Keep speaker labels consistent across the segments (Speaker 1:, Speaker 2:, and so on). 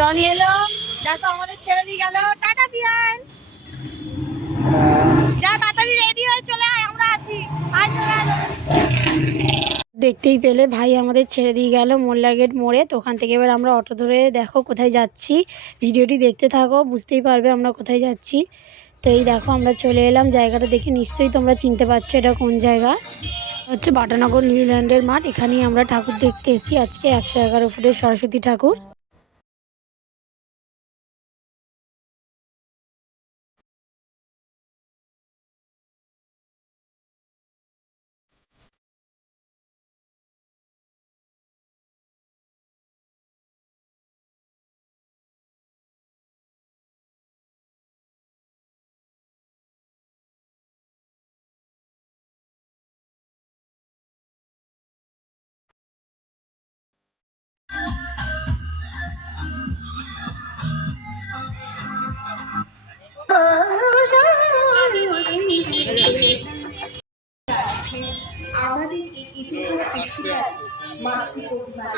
Speaker 1: রনি এলো। দেখো, আমাদের ছেড়ে দিয়ে গেল। টাটা যা তাড়াতাড়ি রেডি হয়ে চলে আয়, আমরা আছি। আয়, চলে দেখতেই পেলে ভাই আমাদের ছেড়ে দিয়ে গেল মোল্লা গেট মোড়ে। তো ওখান থেকে এবার আমরা অটো ধরে দেখো কোথায় যাচ্ছি। ভিডিওটি দেখতে থাকো, বুঝতেই পারবে আমরা কোথায় যাচ্ছি। তো এই দেখো, আমরা চলে এলাম। জায়গাটা দেখে নিশ্চয়ই তোমরা চিনতে পারছ এটা কোন জায়গা। হচ্ছে বাটানগর নিউল্যান্ডের মাঠ। এখানেই আমরা ঠাকুর দেখতে এসেছি। আজকে একশো এগারো ফুটের সরস্বতী ঠাকুর।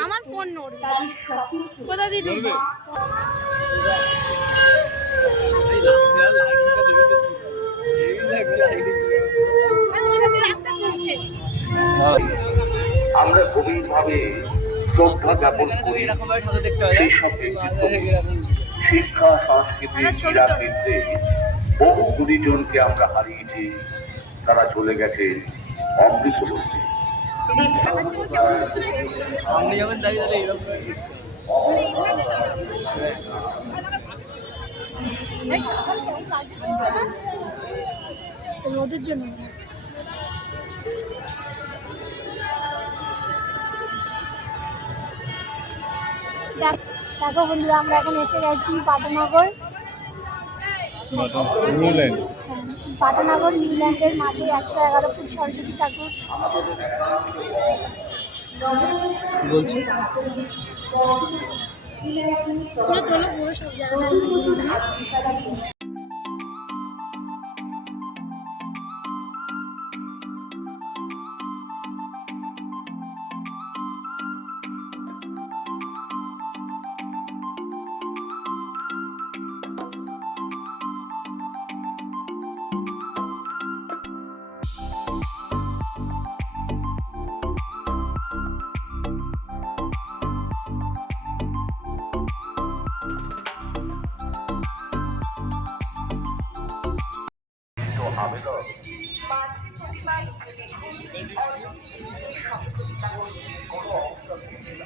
Speaker 1: আমার ফোন নোট কোথা দিয়ে ঢুকবো?
Speaker 2: আমরা গভীরভাবে শ্রদ্ধা জ্ঞাপন করি সেই সাথে শিক্ষা সংস্কৃতি ক্রীড়া বহু গুণীজনকে আমরা হারিয়েছি, তারা চলে গেছে অমৃত
Speaker 1: রোদের জন্য। দেখো বন্ধুরা, আমরা এখন এসে গেছি পাটনগর। হ্যাঁ, পাটনগর নিউল্যান্ডের মাঠে একশো এগারো ফুট সরস্বতী ঠাকুর।
Speaker 3: বলছি?
Speaker 1: পুরো তোলো পুরো সব জায়গাটা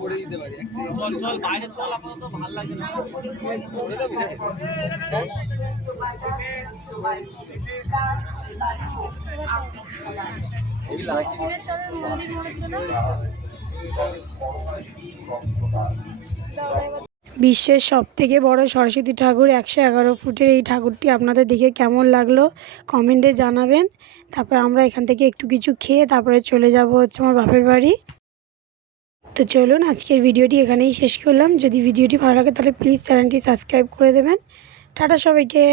Speaker 3: করে দিতে পারি চল চল বাইরে চল আপাতত ভালো লাগছে না। করে দেবো এই লাগছে
Speaker 1: মন্দির মনে ছিল বিশ্বের সব থেকে বড় সরস্বতী ঠাকুর একশো এগারো ফুটের এই ঠাকুরটি আপনাদের দেখে কেমন লাগল কমেন্টে জানাবেন। তারপর আমরা এখান থেকে একটু কিছু খেয়ে তারপরে চলে যাব হচ্ছে আমার বাপের বাড়ি। তো চলুন আজকের ভিডিওটি এখানেই শেষ করলাম। যদি ভিডিওটি ভালো লাগে তাহলে প্লিজ চ্যানেলটি সাবস্ক্রাইব করে দেবেন। টাটা সবাইকে।